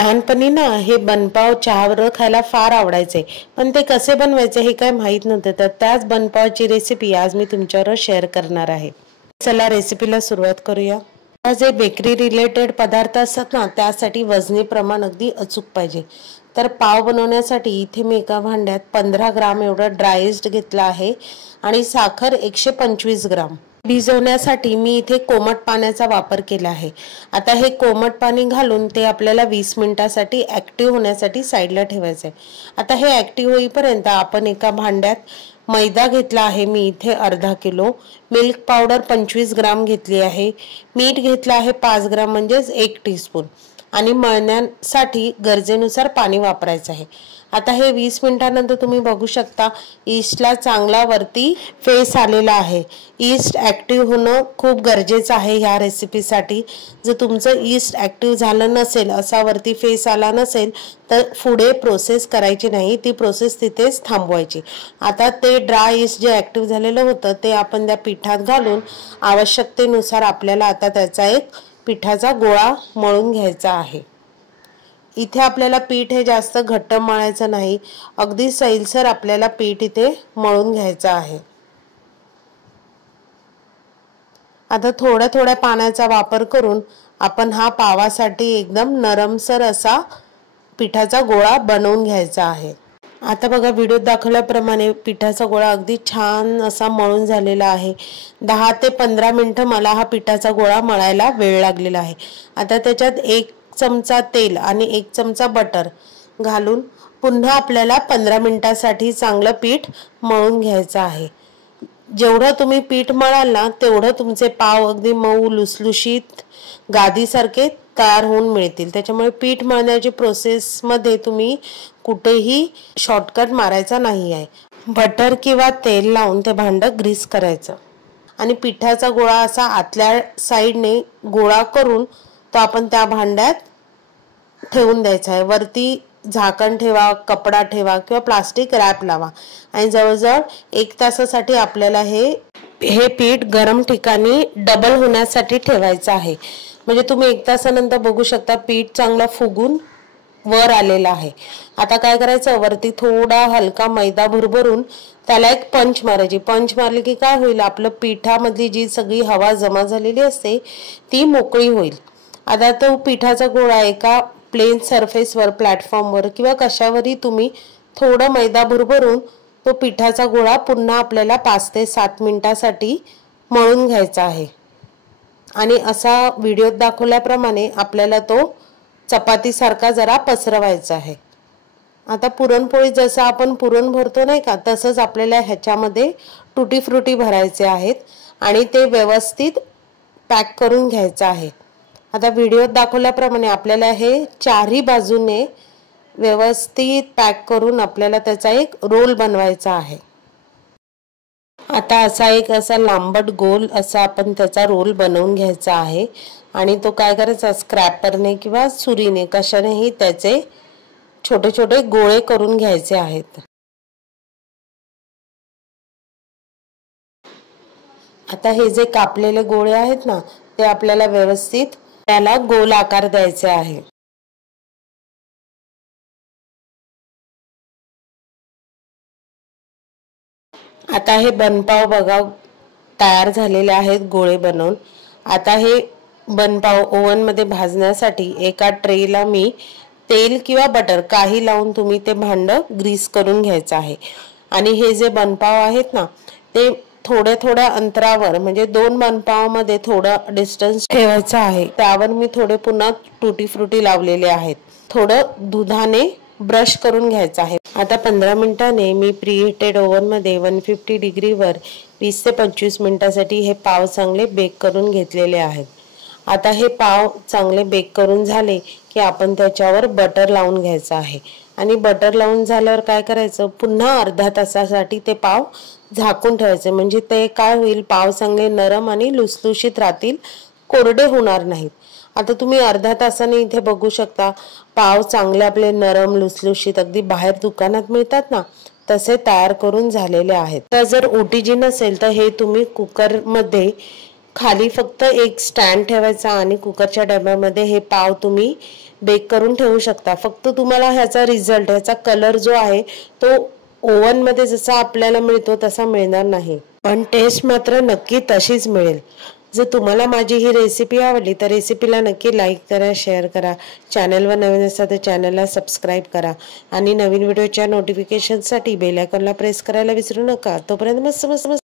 लहानपणी ना हे बनपाव चहाबरोबर खायला फार आवडायचे, पण ते कसे बनवायचे हे काय माहित नव्हते। तर त्याच बनपावची रेसिपी आज मी तुमच्याबरोबर शेअर करणार आहे। चला रेसिपीला सुरुवात करूया। जे बेकरी रिलेटेड पदार्थ असतात ना, त्यासाठी वजनी प्रमाण अगदी अचूक पाहिजे। तर पाव बनवण्यासाठी इथे मी एका भांड्यात 15 ग्राम एवढं ड्राय इस्ट घेतला आहे आणि साखर 125 ग्राम। भिजवण्यासाठी मी इथे कोमट पाण्याचा वापर केला आहे। आता हे कोमट पाणी घालून ते आपल्याला 20 मिनिटांसाठी ऍक्टिव्ह होण्यासाठी साईडला ठेवायचे आहे। आता हे ऍक्टिव्ह होईपर्यंत आपण एका भांड्यात मैदा घेतला आहे मी इथे अर्धा किलो, मिल्क पावडर 25 ग्राम घेतली आहे, मीठ घेतला आहे 5 ग्राम म्हणजेच 1 टीस्पून आणि मळण्यासाठी गरजेनुसार पाणी वापरायचं आहे। आता हे 20 मिनिटांनंतर तुम्ही बघू शकता ईस्टला चांगला वरती फेस आलेला आहे। ईस्ट ऍक्टिव्ह होणं खूप गरजेचं आहे ह्या रेसिपीसाठी। जर तुमचं ईस्ट ऍक्टिव्ह झालं नसेल, असा वरती फेस आला नसेल, तर पुढे प्रोसेस करायची नाही, ती प्रोसेस तिथेच थांबवायची। आता ते ड्राय ईस्ट जे ऍक्टिव्ह झालेलं होतं ते आपण त्या पिठात घालून आवश्यकतेनुसार आपल्याला आता त्याचा एक पिठाचा गोळा मळून घ्यायचा आहे। इथे आपल्याला पीठ हे जास्त घट्ट मळायचं नाही, अगदी सैलसर आपल्याला पीठ इथे मळून घ्यायचं आहे। आता थोड्या थोड्या पाण्याचा वापर करून आपण हा पावासाठी एकदम नरमसर असा पिठाचा गोळा बनवून घ्यायचा आहे। आता बघा व्हिडिओत दाखवल्याप्रमाणे पिठाचा गोळा अगदी छान असा मळून झालेला आहे। 10 ते 15 मिनिटं मला हा पिठाचा गोळा मळायला वेळ लागलेला आहे। आता त्याच्यात 1 चमचा तेल आणि 1 चमचा बटर घालून पुन्हा आपल्याला 15 मिनिटांसाठी चांगलं पीठ मळून घ्यायचं आहे। जेवढं तुम्ही पीठ मळाल ना, तेवढं तुमचे पाव अगदी मऊ लुसलुशीत गादीसारखे तयार होऊन मिळतील। त्याच्यामुळे पीठ मळण्याची प्रोसेसमध्ये तुम्ही कुठेही शॉर्टकट मारायचा नाही आहे। बटर किंवा तेल लावून ते भांडं ग्रीस करायचं आणि पिठाचा गोळा असा आतल्या साईडने गोळा करून तो आपण त्या भांड्यात ठेवून द्यायचा आहे। वरती झाकण ठेवा, कपडा ठेवा किंवा प्लास्टिक रॅप लावा आणि जवळजवळ 1 तासासाठी आपल्याला हे पीठ गरम ठिकाणी डबल होण्यासाठी ठेवायचं आहे। म्हणजे तुम्ही 1 तासानंतर बघू शकता पीठ चांगला फुगून वर आलेला आहे। आता काय करायचं, वरती थोडा हलका मैदा भुरभरून त्याला एक पंच मारायची। पंच मारली की काय होईल, आपलं पिठामधली जी सगळी हवा जमा झालेली असते ती मोकळी होईल। आता तो पिठाचा गोळा एका प्लेन सरफेसवर, प्लॅटफॉर्मवर किंवा कशावरही तुम्ही थोडं मैदा भुरभरून तो पिठाचा गोळा पुन्हा आपल्याला 5 ते 7 मिनिटांसाठी मळून घ्यायचा आहे आणि असा व्हिडिओत दाखवल्याप्रमाणे आपल्याला तो चपातीसारखा जरा पसरवायचा आहे। आता पुरणपोळी जसं आपण पुरण भरतो नाही का, तसंच आपल्याला ह्याच्यामध्ये टुटी फ्रुटी भरायचे आहेत आणि ते व्यवस्थित पॅक करून घ्यायचं आहे। आता व्हिडिओत दाखवल्याप्रमाणे आपल्याला हे चारही बाजूने व्यवस्थित पॅक करून आपल्याला त्याचा एक रोल बनवायचा आहे। आता असा लांबट गोल असा आपण त्याचा रोल बनवून घ्यायचा आहे आणि तो काय करायचा, स्क्रॅपरने किंवा सुरीने कशानेही त्याचे छोटे छोटे गोळे करून घ्यायचे आहेत। आता हे जे कापलेले गोळे आहेत ना, ते आपल्याला व्यवस्थित त्याला गोल आकार द्यायचे आहे। आता हे बनपाव बघा तयार झालेले आहेत गोळे बनवून। आता हे बनपाव ओव्हन मध्ये भाजण्यासाठी एका ट्रेला मी तेल किंवा बटर काही लावून तुम्ही ते भांडं ग्रीस करून घ्यायचं आहे आणि हे जे बनपाव आहेत ना, ते थोड्या थोड्या अंतरावर म्हणजे 2 बनपावामध्ये थोडा डिस्टन्स ठेवायचा आहे। त्यावर मी थोडे पुन्हा टुटी फ्रुटी लावलेले आहेत। थोडं दुधाने ब्रश करून घ्यायचं आहे। आता 15 मिनिटांनी मी प्रीहीटेड ओव्हन मध्ये 150 डिग्रीवर 20 ते 25 मिनिटांसाठी हे पाव चांगले बेक करून घेतलेले आहेत। आता हे पाव चांगले बेक करून झाले की आपण त्याच्यावर बटर लावून घ्यायचं आहे आणि बटर लावून झाल्यावर काय करायचं, पुन्हा अर्धा तासासाठी ते पाव झाकून ठेवायचे। म्हणजे ते काय होईल, पाव चांगले नरम आणि लुसलुशीत राहतील, कोरडे होणार नाहीत। आता तुम्ही अर्धा तासाने इथे बघू शकता पाव चांगले आपले नरम लुसलुशीत अगदी बाहेर दुकानात मिळतात ना, तसे तयार करून झालेले आहेत। तर जर ओटीजी नसेल तर हे तुम्ही कुकर मध्ये खाली फक्त एक स्टँड ठेवायचा आणि कुकरच्या डब्यामध्ये हे पाव तुम्ही बेक करून ठेवू शकता। फक्त तुम्हाला ह्याचा रिझल्ट, ह्याचा कलर जो आहे तो ओव्हन मध्ये जसा आपल्याला मिळतो तसा मिळणार नाही, पण टेस्ट मात्र नक्की तशीच मिळेल। जर तुम्हाला माझी ही रेसिपी आवडली तर रेसिपीला नक्की लाईक करा, शेअर करा। चॅनलवर नवीन असाल तर चॅनलला सबस्क्राईब करा आणि नवीन व्हिडिओच्या नोटिफिकेशनसाठी बेल आयकॉनला प्रेस करायला विसरू नका। तोपर्यंत मस्त मस्त